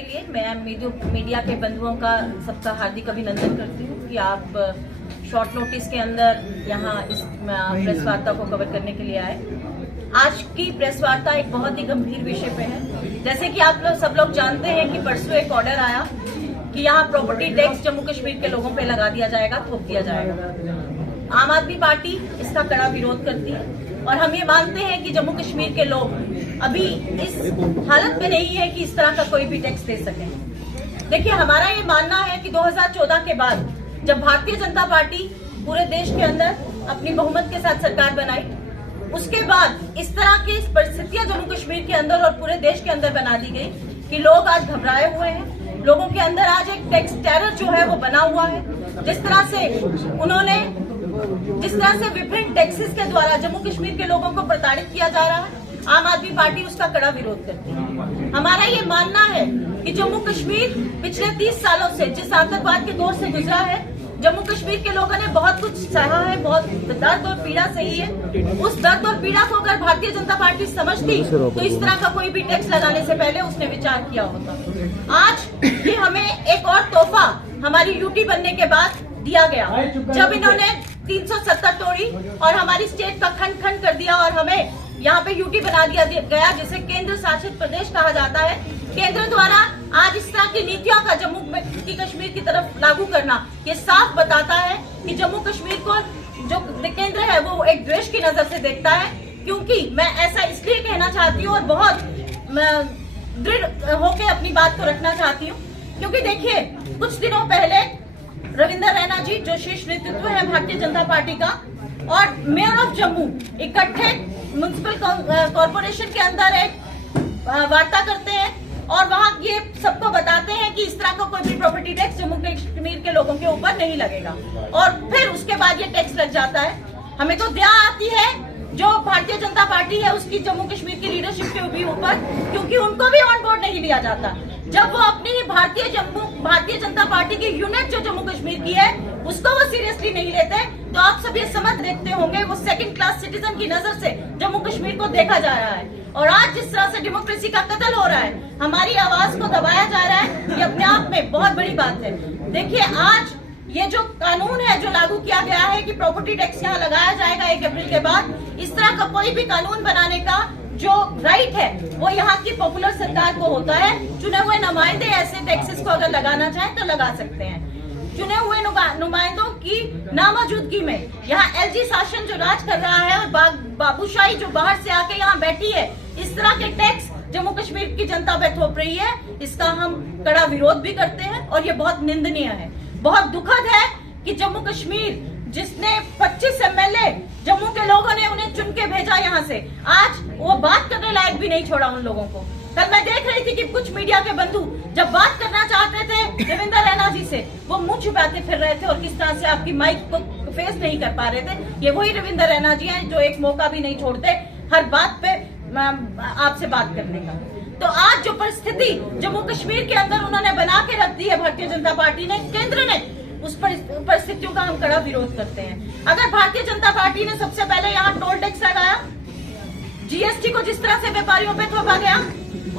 के लिए मैं मीडिया के बंधुओं का सबका हार्दिक अभिनंदन करती हूँ कि आप शॉर्ट नोटिस के अंदर यहाँ इस प्रेस वार्ता को कवर करने के लिए आए। आज की प्रेस वार्ता एक बहुत ही गंभीर विषय पे है। जैसे कि आप लोग सब लोग जानते हैं कि परसों एक ऑर्डर आया कि यहाँ प्रॉपर्टी टैक्स जम्मू कश्मीर के लोगों पे लगा दिया जाएगा, थोप दिया जाएगा। आम आदमी पार्टी इसका कड़ा विरोध करती है और हम ये मानते हैं कि जम्मू कश्मीर के लोग अभी इस हालत में नहीं है कि इस तरह का कोई भी टैक्स दे सकें। देखिए, हमारा ये मानना है कि 2014 के बाद जब भारतीय जनता पार्टी पूरे देश के अंदर अपनी बहुमत के साथ सरकार बनाई, उसके बाद इस तरह की परिस्थितियां जम्मू कश्मीर के अंदर और पूरे देश के अंदर बना दी गई कि लोग आज घबराए हुए हैं। लोगों के अंदर आज एक टैक्स टेरर जो है वो बना हुआ है। जिस तरह से विभिन्न टैक्सेस के द्वारा जम्मू कश्मीर के लोगों को प्रताड़ित किया जा रहा है, आम आदमी पार्टी उसका कड़ा विरोध करती है। हमारा ये मानना है कि जम्मू कश्मीर पिछले 30 सालों से जिस आतंकवाद के दौर से गुजरा है, जम्मू कश्मीर के लोगों ने बहुत कुछ सहा है, बहुत दर्द और पीड़ा सही है। उस दर्द और पीड़ा को अगर भारतीय जनता पार्टी समझती तो इस तरह का कोई भी टैक्स लगाने से पहले उसने विचार किया होता। आज ये हमें एक और तोहफा हमारी यूटी बनने के बाद दिया गया, जब इन्होंने 370 तोड़ी और हमारी स्टेट का खंड खंड कर दिया और हमें यहाँ पे यूटी बना दिया गया, जिसे केंद्र शासित प्रदेश कहा जाता है। केंद्र द्वारा आज इस तरह की नीतियों का जम्मू कश्मीर की तरफ लागू करना ये साफ बताता है कि जम्मू कश्मीर को जो केंद्र है वो एक द्वेष की नजर से देखता है। क्योंकि मैं ऐसा इसलिए कहना चाहती हूँ और बहुत दृढ़ होकर अपनी बात को रखना चाहती हूँ, क्योंकि देखिए, कुछ दिनों पहले रविंदर रैना जी, जो शीर्ष नेतृत्व है भारतीय जनता पार्टी का, और मेयर ऑफ जम्मू इकट्ठे म्युनिसिपल कॉर्पोरेशन के अंदर एक वार्ता करते हैं और वहाँ ये सबको बताते हैं कि इस तरह का कोई भी प्रॉपर्टी टैक्स जम्मू कश्मीर के लोगों के ऊपर नहीं लगेगा। और फिर उसके बाद ये टैक्स लग जाता है। हमें तो दया आती है जो भारतीय जनता पार्टी है उसकी जम्मू कश्मीर की लीडरशिप के भी ऊपर, क्योंकि उनको भी ऑन बोर्ड नहीं लिया जाता। जब वो अपनी भारतीय जनता पार्टी की यूनिट जो जम्मू कश्मीर की है उसको वो सीरियसली नहीं लेते, तो आप सब ये समझ देखते होंगे वो सेकंड क्लास सिटीजन की नजर से जम्मू कश्मीर को देखा जा रहा है। और आज जिस तरह से डेमोक्रेसी का कत्ल हो रहा है, हमारी आवाज को दबाया जा रहा है, ये अपने आप में बहुत बड़ी बात है। देखिए, आज ये जो कानून है जो लागू किया गया है कि प्रॉपर्टी टैक्स यहाँ लगाया जाएगा 1 अप्रैल के बाद, इस तरह का कोई भी कानून बनाने का जो राइट है वो यहाँ की पॉपुलर सरकार को होता है। चुने हुए नुमाइंदे ऐसे टैक्सेस को अगर लगाना चाहें तो लगा सकते हैं। चुने हुए नुमाइंदों की नामौजूदगी में यहाँ एलजी शासन जो राज कर रहा है और बाबूशाही जो बाहर से आके यहाँ बैठी है, इस तरह के टैक्स जम्मू कश्मीर की जनता पे थोप रही है, इसका हम कड़ा विरोध भी करते हैं और ये बहुत निंदनीय है। बहुत दुखद है कि जम्मू कश्मीर जिसने 25 एमएलए जम्मू के लोगों ने उन्हें चुन के भेजा यहाँ से, आज वो बात करने लायक भी नहीं छोड़ा उन लोगों को। कल मैं देख रही थी कि कुछ मीडिया के बंधु जब बात करना चाहते थे रविंदर रैना जी से, वो मुंह छुपाते फिर रहे थे और किस तरह से आपकी माइक को फेस नहीं कर पा रहे थे। ये वही रविंदर रैना जी हैं जो एक मौका भी नहीं छोड़ते हर बात पे आपसे बात करने का। तो आज जो परिस्थिति जम्मू कश्मीर के अंदर उन्होंने बना के रख दी है भारतीय जनता पार्टी ने, केंद्र ने, उस परिस्थितियों का हम कड़ा विरोध करते हैं। अगर भारतीय जनता पार्टी ने सबसे पहले यहाँ टोल टैक्स लगाया, जीएसटी को जिस तरह से व्यापारियों पे थोपा गया,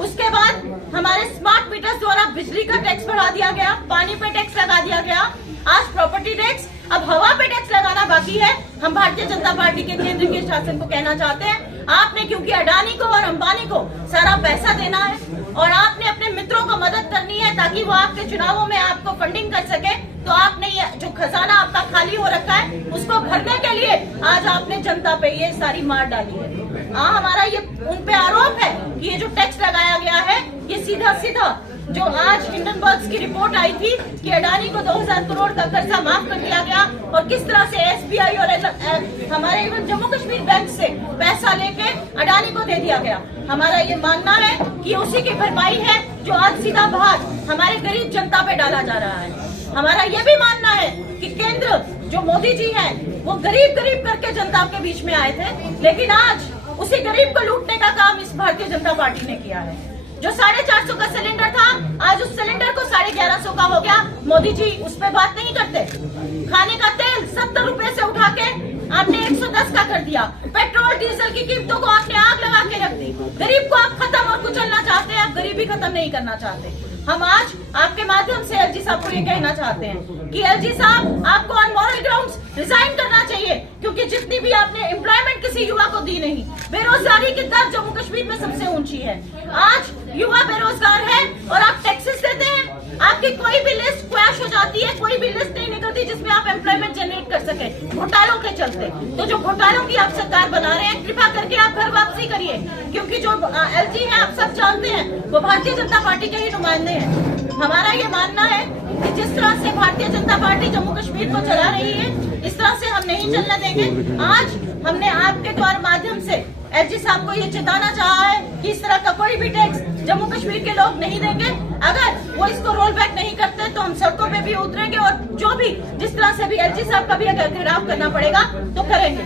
उसके बाद हमारे स्मार्ट मीटर्स द्वारा बिजली का टैक्स बढ़ा दिया गया, पानी पे टैक्स लगा दिया गया, आज प्रॉपर्टी टैक्स, अब हवा पे टैक्स लगाना बाकी है। हम भारतीय जनता पार्टी के केंद्र के शासन को कहना चाहते हैं, आपने क्योंकि अडानी को और अंबानी को सारा पैसा देना है और आपने अपने मित्रों को मदद करनी है ताकि वो आपके चुनावों में आपको फंडिंग कर सके, तो आपने ये जो खजाना आपका खाली हो रखा है उसको भरने के लिए आज आपने जनता पे ये सारी मार डाली है। हमारा ये उन पे आरोप है कि ये जो टैक्स लगाया गया है ये सीधा सीधा जो आज हिंडनबर्ग की रिपोर्ट आई थी कि अडानी को 2000 करोड़ का कर्जा माफ कर दिया गया और किस तरह से एसबीआई और हमारे इवन जम्मू कश्मीर बैंक से पैसा लेके अडानी को दे दिया गया। हमारा ये मानना है कि उसी की भरपाई है जो आज सीधा भार हमारे गरीब जनता पे डाला जा रहा है। हमारा ये भी मानना है कि केंद्र जो मोदी जी हैं वो गरीब गरीब करके जनता के बीच में आए थे, लेकिन आज उसी गरीब को लूटने का काम इस भारतीय जनता पार्टी ने किया है। जो 450 का सिलेंडर था आज उस सिलेंडर को 1150 का हो गया। मोदी जी उस पर बात नहीं करते। खाने का तेल 70 रुपए से उठा के आपने 110 का कर दिया। पेट्रोल डीजल की कीमतों को आपने आग लगा के रख दी। गरीब को आप खत्म और कुचलना चाहते हैं। आप गरीबी खत्म नहीं करना चाहते। हम आज आपके माध्यम से एलजी साहब को ये कहना चाहते हैं कि एलजी साहब आपको ऑन मॉरल ग्राउंड्स रिजाइन करना चाहिए, क्योंकि जितनी भी आपने एम्प्लॉयमेंट किसी युवा को दी नहीं। बेरोजगारी की दर जम्मू कश्मीर में सबसे ऊंची है। आज युवा बेरोजगार है और आप टैक्सेस देते हैं। आपकी कोई भी लिस्ट क्रैश हो जाती है, कोई भी लिस्ट नहीं निकलती जिसमें आप एम्प्लॉयमेंट जनरेट कर सके घोटालों के चलते। तो जो घोटालों की आप सरकार बना रहे हैं, कृपा करके आप घर वापसी करिए, क्योंकि जो एलजी है आप सब जानते हैं वो भारतीय जनता पार्टी के ही नुमाइंदे हैं। हमारा ये मानना है कि जिस तरह से भारतीय जनता पार्टी जम्मू कश्मीर को चला रही है, इस तरह से हम नहीं चलने देंगे। आज हमने आपके द्वारा माध्यम से एलजी साहब को ये चेताना चाहा है कि इस तरह का कोई भी टैक्स जम्मू कश्मीर के लोग नहीं देंगे। अगर वो इसको रोल बैक नहीं करते तो हम सड़कों पे भी उतरेंगे और जो भी जिस तरह से भी एलजी साहब का भी अगर घेराव करना पड़ेगा तो करेंगे।